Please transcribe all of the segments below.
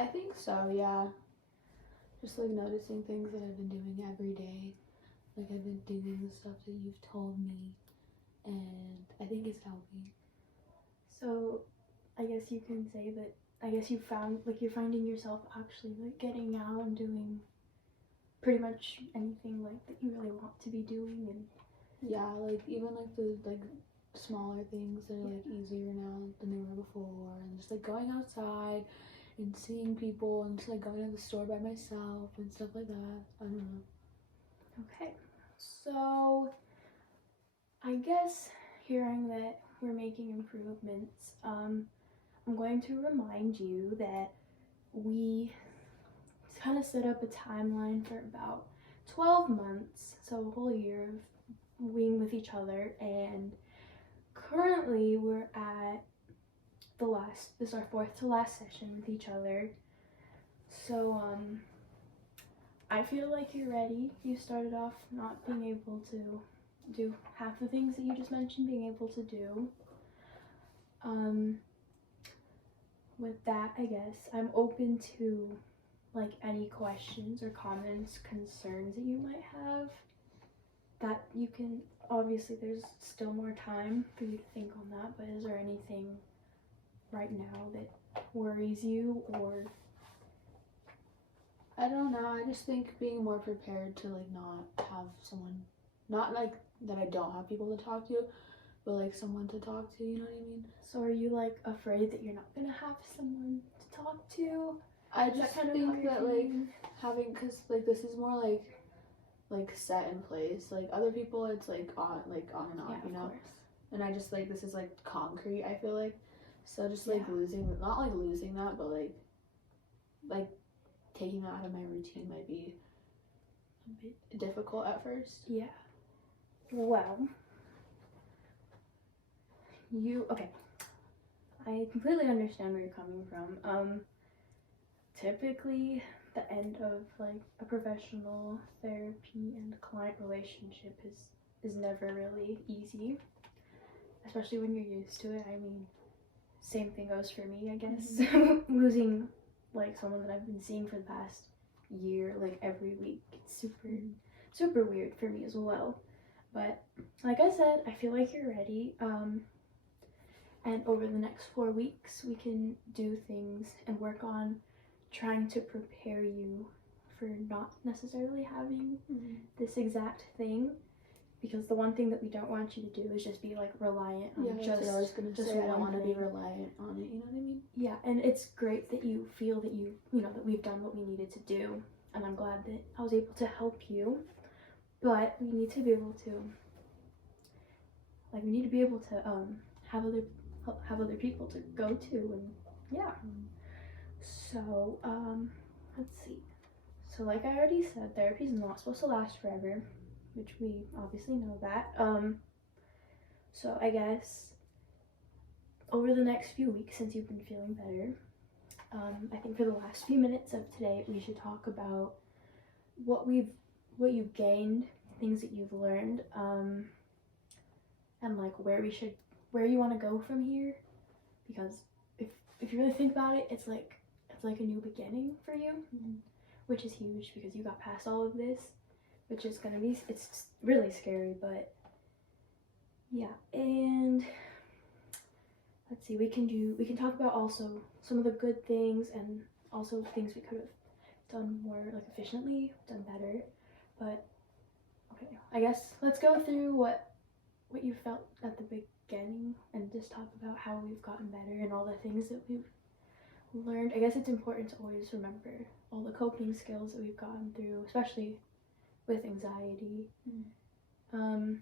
I think so, yeah. Just like noticing things that I've been doing every day. Like I've been doing the stuff that you've told me, and I think it's helping. So I guess you can say that you found, like, you're finding yourself actually like getting out and doing pretty much anything like that you really want to be doing. And yeah, like even like the like smaller things that are like easier now than they were before, and just like going outside and seeing people and just like going to the store by myself and stuff like that. I don't know. Okay, so I guess hearing that we're making improvements, I'm going to remind you that we kind of set up a timeline for about 12 months, so a whole year of being with each other, and currently we're at this is our fourth to last session with each other. So I feel like you're ready. You started off not being able to do half the things that you just mentioned being able to do. With that, I guess I'm open to like any questions or comments, concerns that you might have. That you can, obviously there's still more time for you to think on that, but is there anything right now that worries you? Or I don't know. I just think being more prepared to like not have someone, not like that I don't have people to talk to, but like someone to talk to. You know what I mean? so are you like afraid that you're not gonna have someone to talk to? I just think that like having, cause like this is more like set in place. Like other people, it's like on and on, Yeah, you know. of course. And I just like this is like concrete. I feel like, so just like losing, not like losing that, but like taking that out of my routine might be a bit difficult at first. Yeah. Well, okay. I completely understand where you're coming from. Typically, the end of like a professional therapy and client relationship is never really easy, especially when you're used to it. I mean, same thing goes for me, I guess. Mm-hmm. Losing like someone that I've been seeing for the past year, like every week, it's super weird for me as well. But like I said, I feel like you're ready. And over the next 4 weeks, we can do things and work on trying to prepare you for not necessarily having this exact thing. Because the one thing that we don't want you to do is just be like reliant on just I was gonna say, I don't want to be reliant on it, you know what I mean? Yeah, and it's great that you feel that you know that we've done what we needed to do, and I'm glad that I was able to help you. But we need to be able to have other people to go to, and yeah. So let's see. So like I already said, therapy is not supposed to last forever, which we obviously know that. So I guess over the next few weeks, since you've been feeling better, I think for the last few minutes of today, we should talk about what you've gained, things that you've learned, and like where you want to go from here. Because if you really think about it, it's like a new beginning for you, which is huge because you got past all of this, which is gonna be, it's really scary, but yeah. And let's see, we can talk about also some of the good things and also things we could have done more like efficiently, done better. But okay, I guess let's go through what you felt at the beginning and just talk about how we've gotten better and all the things that we've learned. I guess it's important to always remember all the coping skills that we've gone through, especially with anxiety. From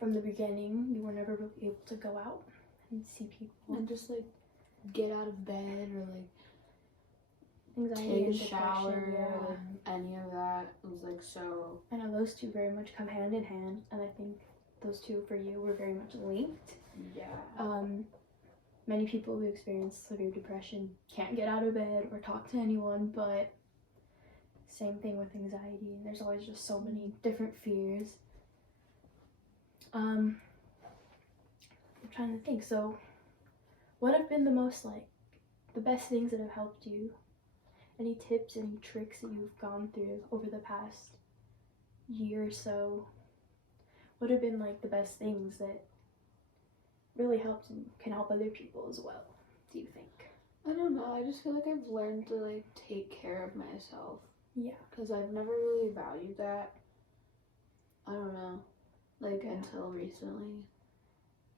the beginning, you were never really able to go out and see people and just like get out of bed or like anxiety, take a shower, any of that. It was like so. I know those two very much come hand in hand, and I think those two for you were very much linked. Yeah. Many people who experience severe depression can't get out of bed or talk to anyone, but same thing with anxiety, and there's always just so many different fears. I'm trying to think. So, what have been the most like the best things that have helped you? Any tips, any tricks that you've gone through over the past year or so? What have been like the best things that really helped and can help other people as well, do you think? I don't know. I just feel like I've learned to like take care of myself. Yeah. Because I've never really valued that. I don't know. Like, Yeah. until recently.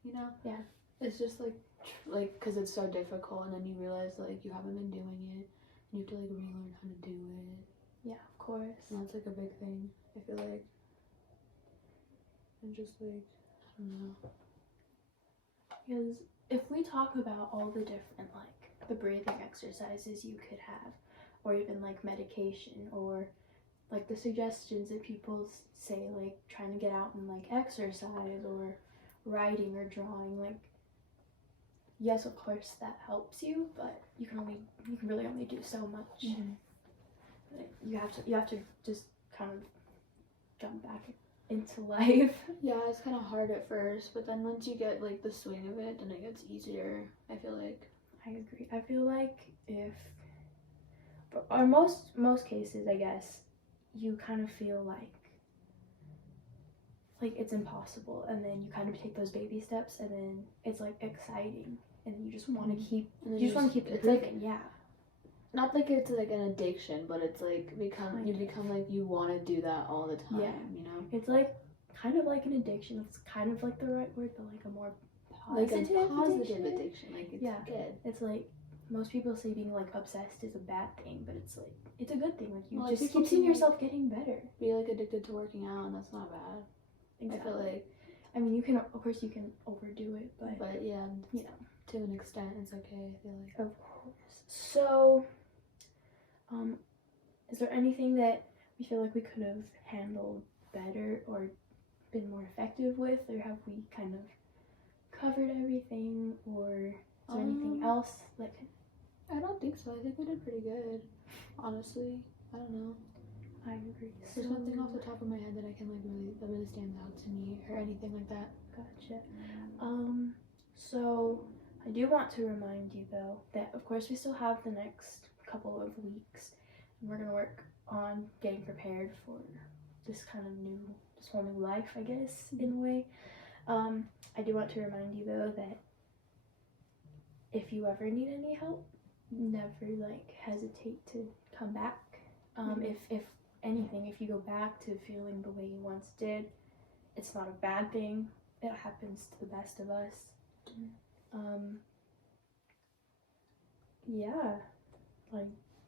You know? Yeah. It's just like, because it's so difficult, and then you realize like you haven't been doing it, and you have to like relearn how to do it. Yeah, of course. And that's like a big thing, I feel like. And just like, I don't know. Because if we talk about all the different, like, the breathing exercises you could have, or even like medication, or like the suggestions that people say, like trying to get out and like exercise, or writing or drawing, like, yes, of course that helps you, but you can really only do so much. Mm-hmm. You have to just kind of jump back into life. Yeah, it's kind of hard at first, but then once you get like the swing of it, then it gets easier, I feel like. I agree. I feel like or most cases, I guess, you kind of feel like it's impossible, and then you kind of take those baby steps, and then it's like exciting, and you just want to keep improving. Yeah. Not like it's like an addiction, but it's like you become like you want to do that all the time. Yeah. You know. It's like kind of like an addiction. It's kind of like the right word, but like a more positive addiction. Like it's good. It's like most people say being like obsessed is a bad thing, but it's like it's a good thing. Like you well, just keep seeing yourself getting better. Be like addicted to working out, and that's not bad. Exactly. I feel like. I mean, you can overdo it, but yeah, you know, to an extent, it's okay. I feel like. Of course. So, is there anything that we feel like we could have handled better or been more effective with, or have we kind of covered everything, or is there anything else that I don't think so. I think we did pretty good, honestly. I don't know. I agree. There's nothing off the top of my head that I can that really stands out to me or anything like that. Gotcha. So I do want to remind you though that of course we still have the next couple of weeks, and we're gonna work on getting prepared for this whole new life, I guess, in a way. I do want to remind you though that if you ever need any help, never hesitate to come back. If anything, if you go back to feeling the way you once did, it's not a bad thing. It happens to the best of us. Yeah,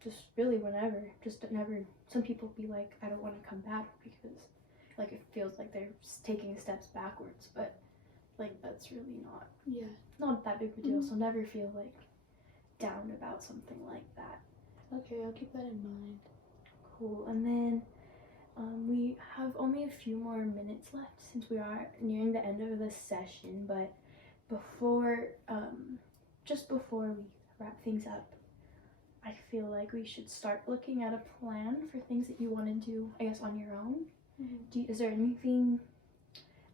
just really whenever, just never. Some people be like, I don't want to come back because it feels like they're taking steps backwards, but that's really not that big of a deal. So never feel down about something like that. Okay, I'll keep that in mind. Cool. And then we have only a few more minutes left since we are nearing the end of this session, but just before we wrap things up, I feel like we should start looking at a plan for things that you want to do, I guess, on your own. Mm-hmm. Is there anything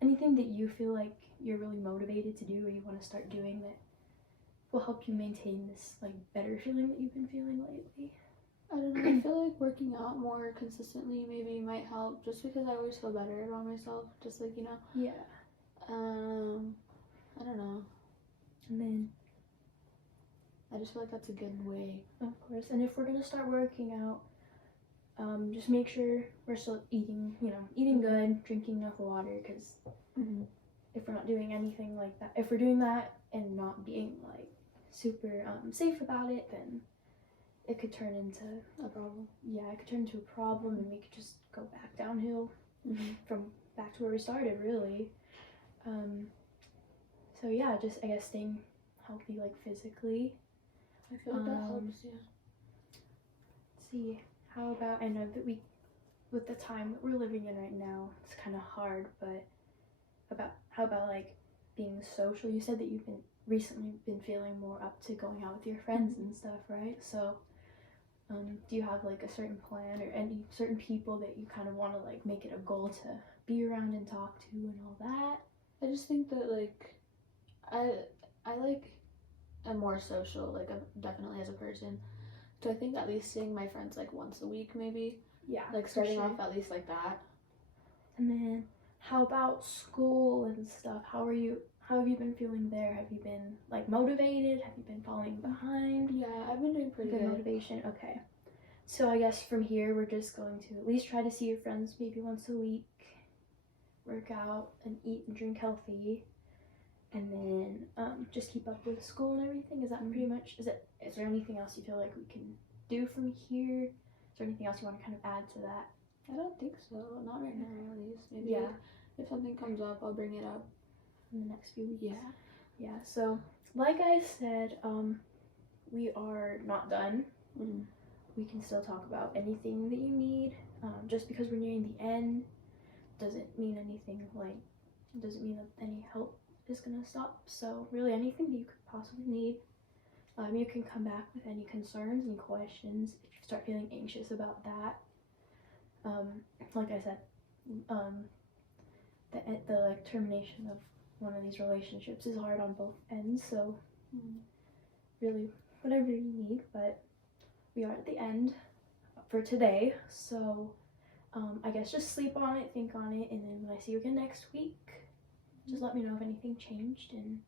that you feel like you're really motivated to do, or you want to start doing that will help you maintain this better feeling that you've been feeling lately? I don't know. I feel like working out more consistently maybe might help, just because I always feel better about myself. Just Yeah. I don't know. And then I just feel like that's a good way. Of course. And if we're gonna start working out, just make sure we're still eating good, drinking enough water, because if we're not doing anything like that, if we're doing that and not being super safe about it, then it could turn into a problem. Yeah, it could turn into a problem, and we could just go back downhill from back to where we started, really. So yeah, just I guess staying healthy physically. I feel like that helps, yeah. Let's see, how about, I know that with the time that we're living in right now, it's kind of hard, but how about being social? You said that you've recently been feeling more up to going out with your friends and stuff, right? So do you have a certain plan or any certain people that you kind of want to make it a goal to be around and talk to and all that? I just think that I am more social, like definitely as a person. So I think at least seeing my friends like once a week, maybe. Yeah. Like for starting sure. off at least like that. And then, how about school and stuff? How have you been feeling there? Have you been like motivated? Have you been falling behind? Yeah, I've been doing pretty good. Motivation. Okay. So I guess from here we're just going to at least try to see your friends maybe once a week, work out and eat and drink healthy, and then just keep up with school and everything. Is that pretty much? Is there anything else you feel like we can do from here? Is there anything else you want to kind of add to that? I don't think so. Not right now, at least. Maybe Yeah. if something comes up, I'll bring it up In the next few weeks. Yeah. Yeah. So, like I said, we are not done. Mm. We can still talk about anything that you need. Just because we're nearing the end doesn't mean anything. Doesn't mean that any help is gonna stop. So really, anything that you could possibly need. You can come back with any concerns, any questions. If you start feeling anxious about that, like I said, the like termination of one of these relationships is hard on both ends. So really, whatever you need. But we are at the end for today. So I guess just sleep on it, think on it, and then when I see you again next week, just let me know if anything changed. And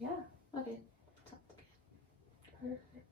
yeah. Okay. Perfect.